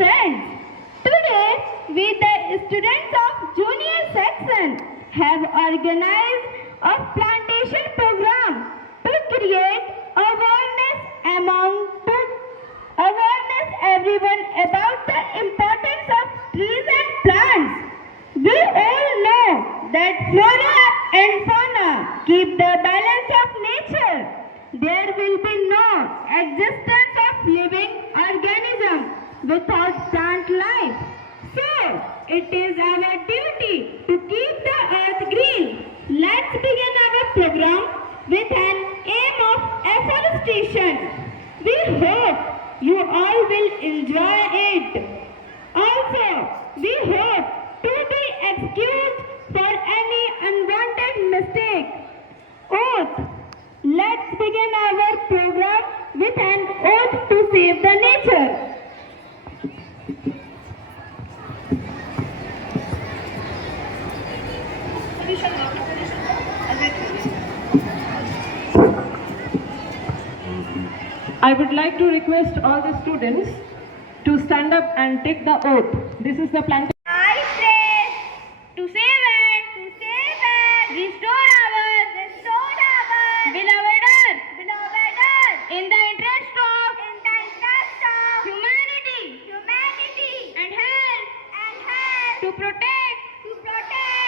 friends, today we the students of junior section have organized a plantation program to create awareness everyone about the importance of trees and plants. We all know that flora and fauna keep the balance of nature. There will be no existence of living organism without plant life. So, it is our duty to keep the earth green. Let's begin our program with an aim of afforestation. We hope you all will enjoy it. Also, we hope to be excused for any unwanted mistake. Oath. Let's begin our program with an oath to save the nature. I would like to request all the students to stand up and take the oath. This is the plantation. I pledge to save and restore our beloved earth in the interest of humanity and health to protect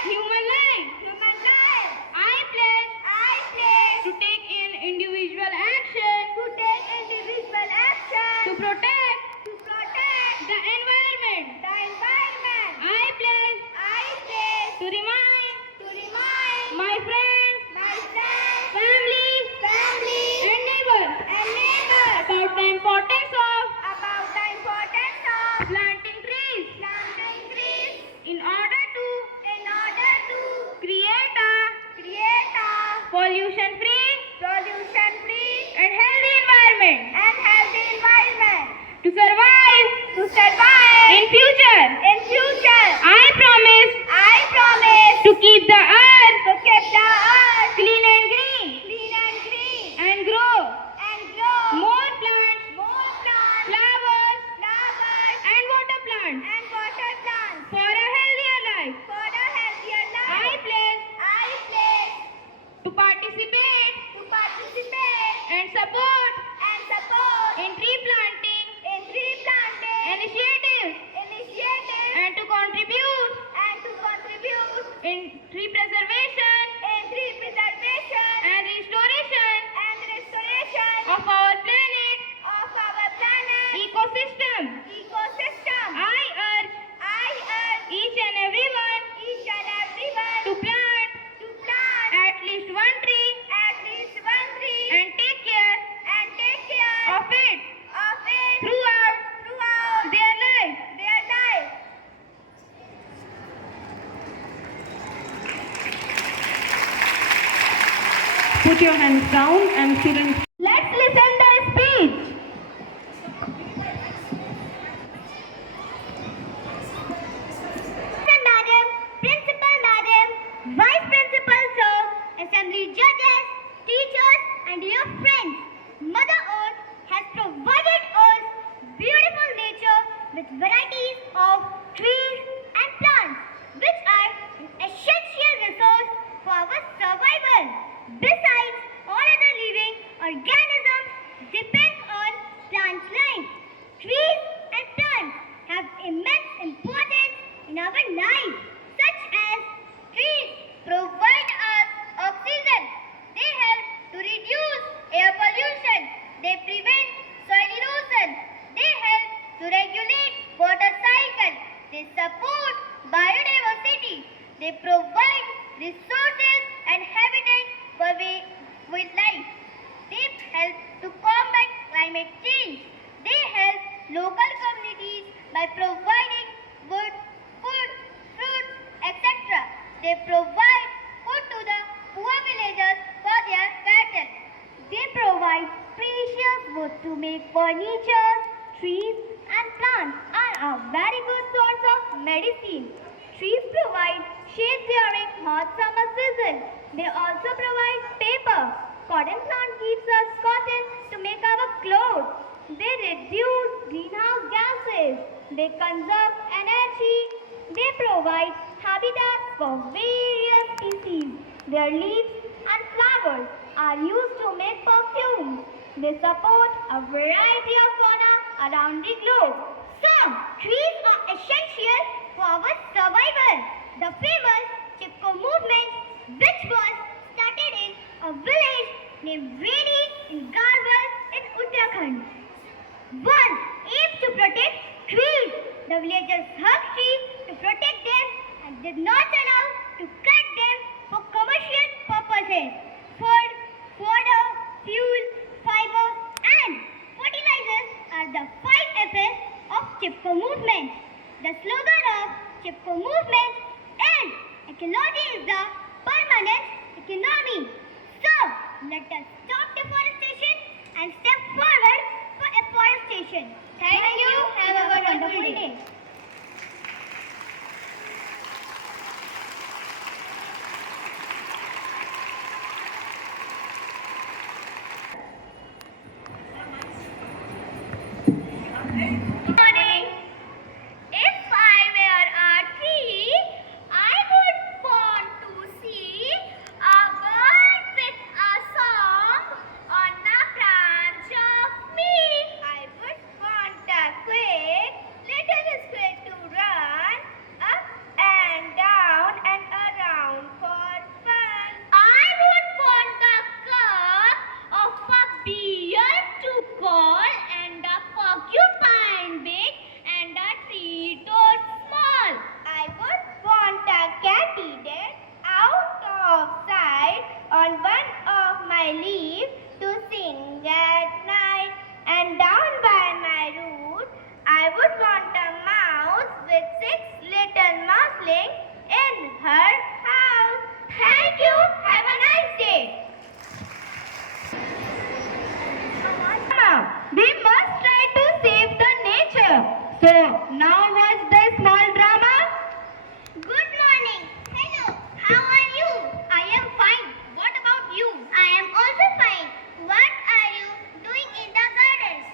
human life. I pledge to take in individual action to protect the environment. I pledge to remind my friends, family, and neighbors about the importance of planting trees in order to create a pollution-free and healthy environment to survive in future. I promise to keep the earth clean and green and grow more plants, flowers, and water plants for a healthier life. I pledge to participate and support in tree planting initiatives and to contribute in tree preservation and restoration of our planet ecosystem. I urge each and everyone to plant at least one tree and take care of it throughout their life. Put your hands down and students. Let's listen the speech. Madam, Principal Madam, Vice Principal Sir, Assembly Judges, teachers, and dear friends, Mother Earth has provided us beautiful nature with varieties of trees and plants, which are an essential resource for our survival. Besides, all other living organisms depend on plant life. Trees and plants have immense importance in our life, such as trees provide us oxygen. They help to reduce air pollution. They prevent soil erosion. They help to regulate water cycle. They support biodiversity. They provide resources and habitat for wildlife. They help to combat climate change. They help local communities by providing wood, food, fruits, etc. They provide food to the poor villagers for their cattle. They provide precious wood to make furniture. Trees and plants are a very good source of medicine. Trees provide shade during hot summer season. They also provide paper. Cotton plant gives us cotton to make our clothes. They reduce greenhouse gases. They conserve energy. They provide habitats for various species. Their leaves and flowers are used to make perfumes. They support a variety of fauna around the globe. So, trees are essential for our survival. The famous Chipko movement, which was started in a village named Reni in Garhwal in Uttarakhand, one aims to protect trees. The villagers hugged trees to protect them and did not allow to cut them for commercial purposes. Food, fodder, fuel, fiber and fertilizers are the 5 F's of Chipko movement. The slogan of Chipko movement is ecology is the permanent economy. So, let us stop deforestation and step forward for afforestation. Thank you. Have a wonderful day. Morning. If I were a tree, I would want to see a bird with a song on a branch of me. I would want a quick little squid to run up and down and around for fun. I would want the cock of a bear to call and a porcupine big and a tree toad small. I would want a katydid out of sight on one of my leaves to sing at night. And down by my root, I would want a mouse with 6 little mouselings in her house. Thank you. Have a nice day. We must try to save the nature. So, now watch the small drama. Good morning. Hello. How are you? I am fine. What about you? I am also fine. What are you doing in the gardens?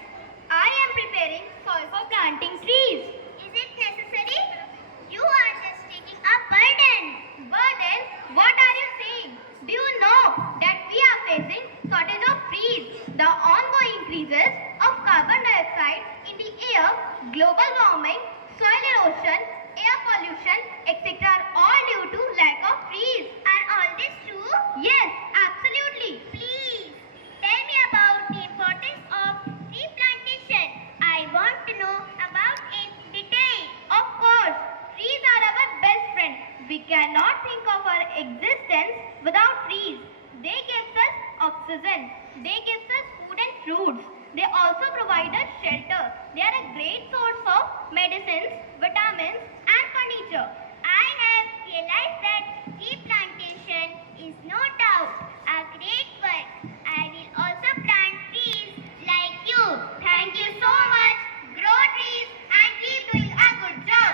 I am preparing soil for planting trees. Is it necessary? You are just taking a burden. Burden? What are you saying? Do you know that we are facing shortage of trees? The ongoing increases of carbon dioxide in the air, global warming, soil erosion, air pollution, etc. are all due to lack of trees. Are all this true? Yes, absolutely. Please tell me about the importance of tree plantation. I want to know about it in detail. Of course, trees are our best friend. We cannot think of our existence without trees. They give us oxygen. They give us food and fruits. They also provide us shelter. They are a great source of medicines, vitamins and furniture. I have realized that tree plantation is no doubt a great work. I will also plant trees like you. Thank you so much. Grow trees and keep doing a good job.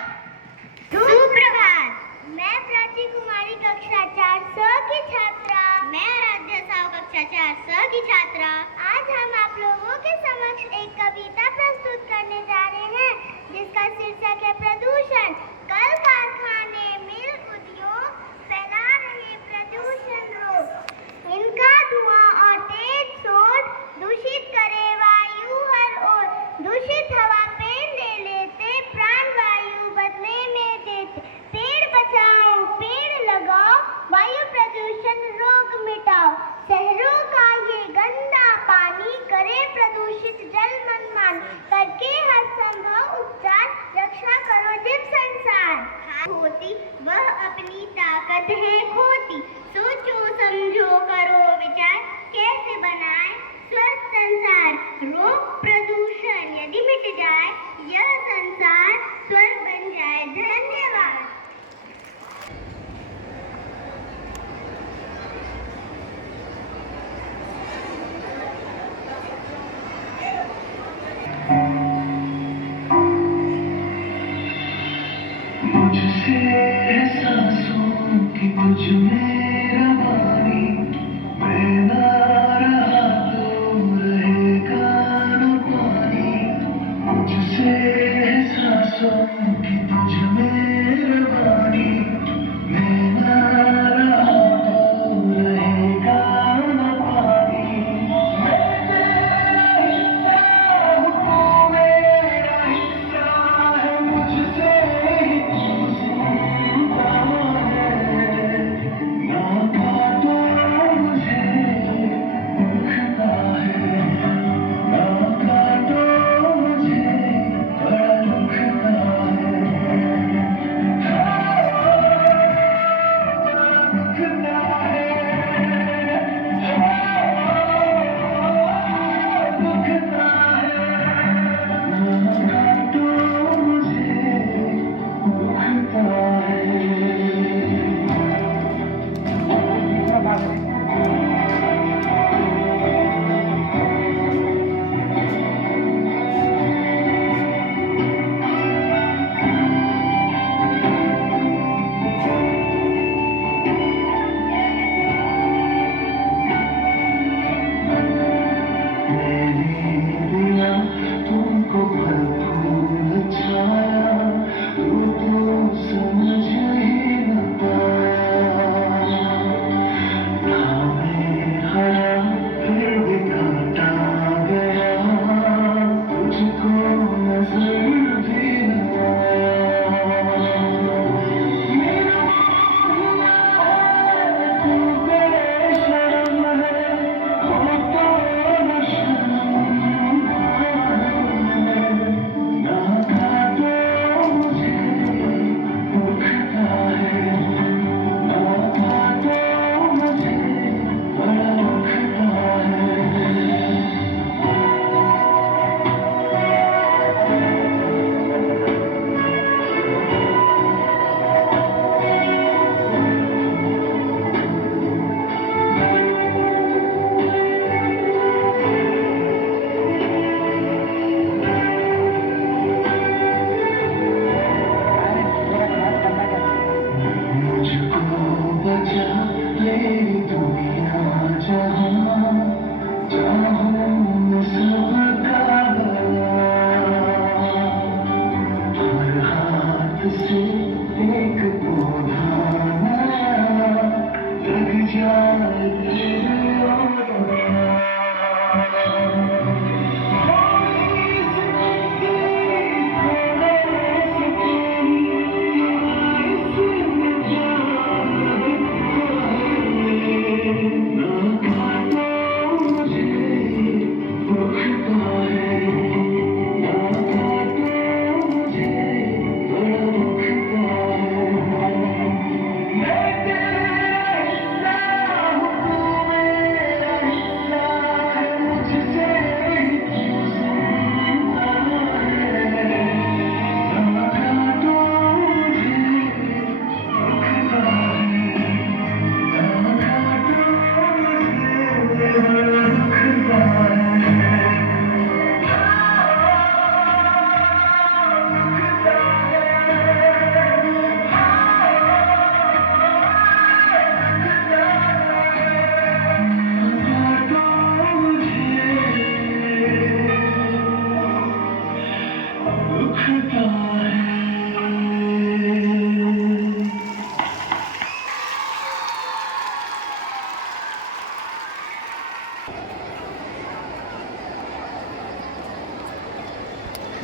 सुप्रभात। मैं प्राची कुमारी कक्षा 4 की छात्रा। मैं आराध्या साहू कक्षा 4 की छात्रा। आज हम आप लोगों के समक्ष एक कविता प्रस्तुत करने जा रहे हैं जिसका शीर्षक है प्रदूषण। कल कारखाने, मिल, उद्योग फैला रहे प्रदूषण रोग। इनका धुआं और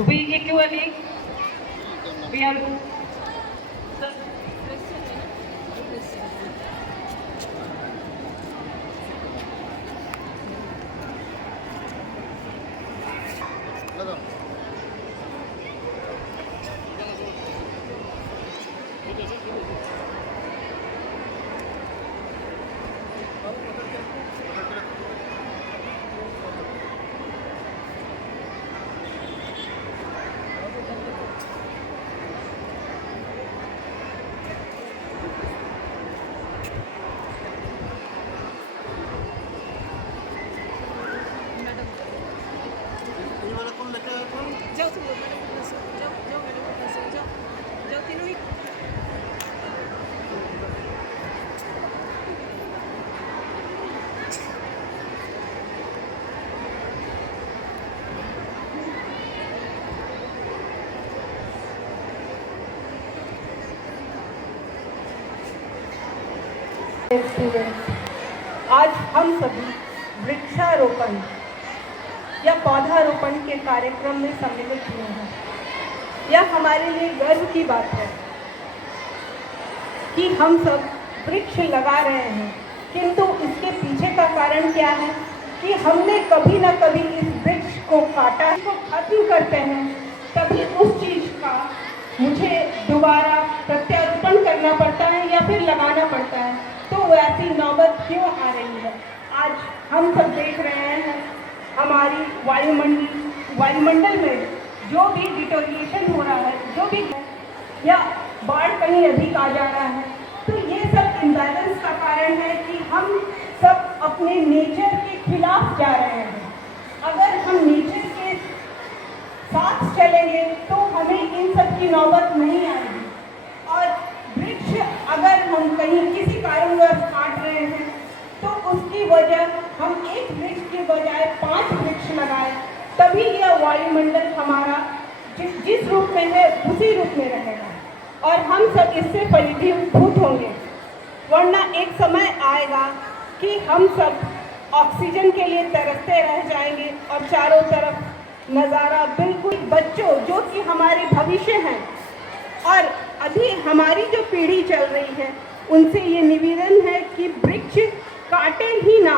We equally, we are students, आज हम सभी वृक्षारोपण या पौधारोपण के कार्यक्रम में सम्मिलित हुए हैं। यह हमारे लिए गर्व की बात है कि हम सब वृक्ष लगा रहे हैं, किंतु इसके पीछे का कारण क्या है कि हमने कभी ना कभी इस वृक्ष को काटा, इसको खत्म करते हैं, तभी उस चीज़ का मुझे दोबारा प्रत्यारोपण करना पड़ता है या फिर लगाना पड़ता है। तो ऐसी नौबत क्यों आ रही है? आज हम सब देख रहे हैं हमारी वायुमंडल में जो भी डिटोरिएशन हो रहा है, जो भी या बाढ़ कहीं अधिक आ जा रहा है, तो ये सब इम्बैलेंस का कारण है कि हम सब अपने नेचर के खिलाफ जा रहे हैं। अगर हम नेचर के साथ चलेंगे तो हमें इन सब की नौबत नहीं आएगी। और वृक्ष अगर हम कहीं किसी कारणवश काट रहे हैं तो उसकी वजह हम एक वृक्ष के बजाय 5 वृक्ष लगाए, तभी यह वायुमंडल हमारा जिस रूप में है उसी रूप में रहेगा और हम सब इससे फलीभूत होंगे। वरना एक समय आएगा कि हम सब ऑक्सीजन के लिए तरसते रह जाएंगे और चारों तरफ नज़ारा बिल्कुल बच्चों जो कि हमारे भविष्य हैं और अभी हमारी जो पीढ़ी चल रही है उनसे ये निवेदन है कि वृक्ष काटे ही ना,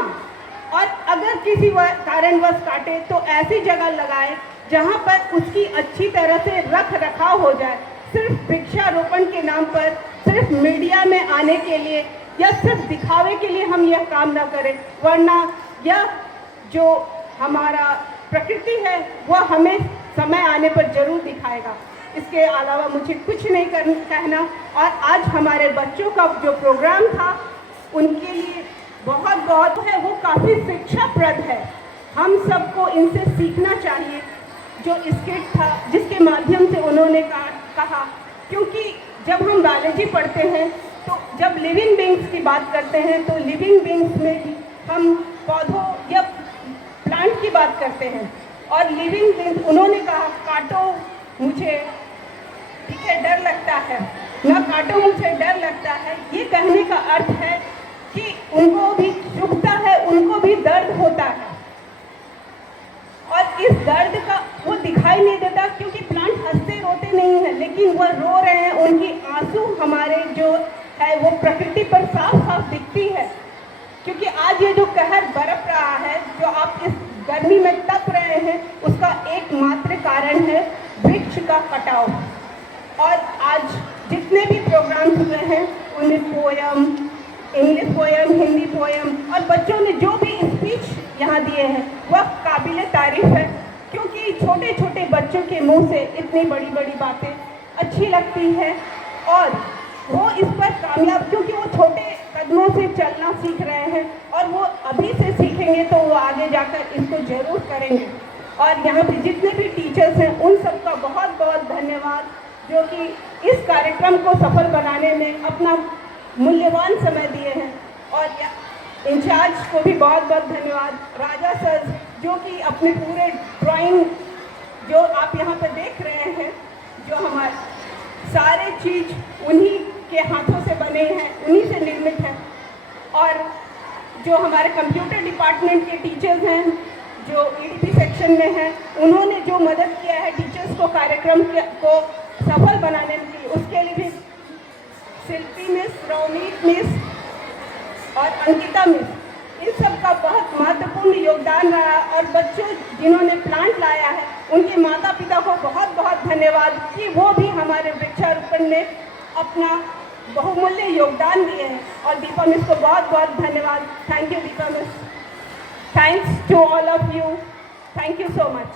और अगर किसी कारणवश काटे तो ऐसी जगह लगाए जहाँ पर उसकी अच्छी तरह से रख रखाव हो जाए। सिर्फ वृक्षारोपण के नाम पर सिर्फ मीडिया में आने के लिए या सिर्फ दिखावे के लिए हम यह काम ना करें, वरना यह जो हमारा प्रकृति है वह हमें समय आने पर जरूर दिखाएगा। इसके अलावा मुझे कुछ नहीं कहना। और आज हमारे बच्चों का जो प्रोग्राम था उनके लिए बहुत बहुत है, वो काफ़ी शिक्षाप्रद है। हम सबको इनसे सीखना चाहिए। जो स्किट था जिसके माध्यम से उन्होंने कहा, क्योंकि जब हम बायोलॉजी पढ़ते हैं तो जब लिविंग बींग्स की बात करते हैं तो लिविंग बींग्स में ही हम पौधों या प्लांट की बात करते हैं। और लिविंग बींग्स उन्होंने कहा काटो मुझे ठीक है डर लगता है, ना काटो मुझे डर लगता है। ये कहने का अर्थ है कि उनको भी चुभता है, उनको भी दर्द होता है और इस दर्द का वो दिखाई नहीं देता क्योंकि प्लांट हंसते रोते नहीं हैं, लेकिन वह रो रहे हैं। उनकी आंसू हमारे जो है वो प्रकृति पर साफ साफ दिखती है। क्योंकि आज ये जो कहर बरप रहा है, जो आप इस गर्मी में तप रहे हैं, उसका एकमात्र कारण है वृक्ष का कटाव। और आज जितने भी प्रोग्राम्स हुए हैं उनमें poem, English poem, Hindi poem और बच्चों ने जो भी स्पीच यहाँ दिए हैं वह काबिल तारीफ है। क्योंकि छोटे छोटे बच्चों के मुंह से इतनी बड़ी बड़ी बातें अच्छी लगती है और वो इस पर कामयाब, क्योंकि वो छोटे कदमों से चलना सीख रहे हैं और वो अभी से सीखेंगे तो वो आगे जाकर इसको ज़रूर करेंगे। और यहाँ पे जितने भी टीचर्स हैं उन सबका बहुत बहुत धन्यवाद, जो कि इस कार्यक्रम को सफल बनाने में अपना मूल्यवान समय दिए हैं। और इंचार्ज को भी बहुत बहुत धन्यवाद, राजा सर, जो कि अपने पूरे ड्राइंग जो आप यहाँ पर देख रहे हैं, जो हमारे सारे चीज़ उन्हीं के हाथों से बने हैं, उन्हीं से निर्मित हैं। और जो हमारे कंप्यूटर डिपार्टमेंट के टीचर्स हैं जो ईडीपी सेक्शन में हैं, उन्होंने जो मदद किया है टीचर्स को कार्यक्रम को सफल बनाने की, उसके लिए भी शिल्पी मिस, रौनीत मिस और अंकिता मिस, इन सब का बहुत महत्वपूर्ण योगदान रहा। और बच्चों जिन्होंने प्लांट लाया है उनके माता पिता को बहुत बहुत धन्यवाद कि वो भी हमारे वृक्षारोपण में अपना बहुमूल्य योगदान दिए हैं। और दीपा मिस को बहुत बहुत धन्यवाद। Thank you Deepa miss, thanks to all of you, thank you so much.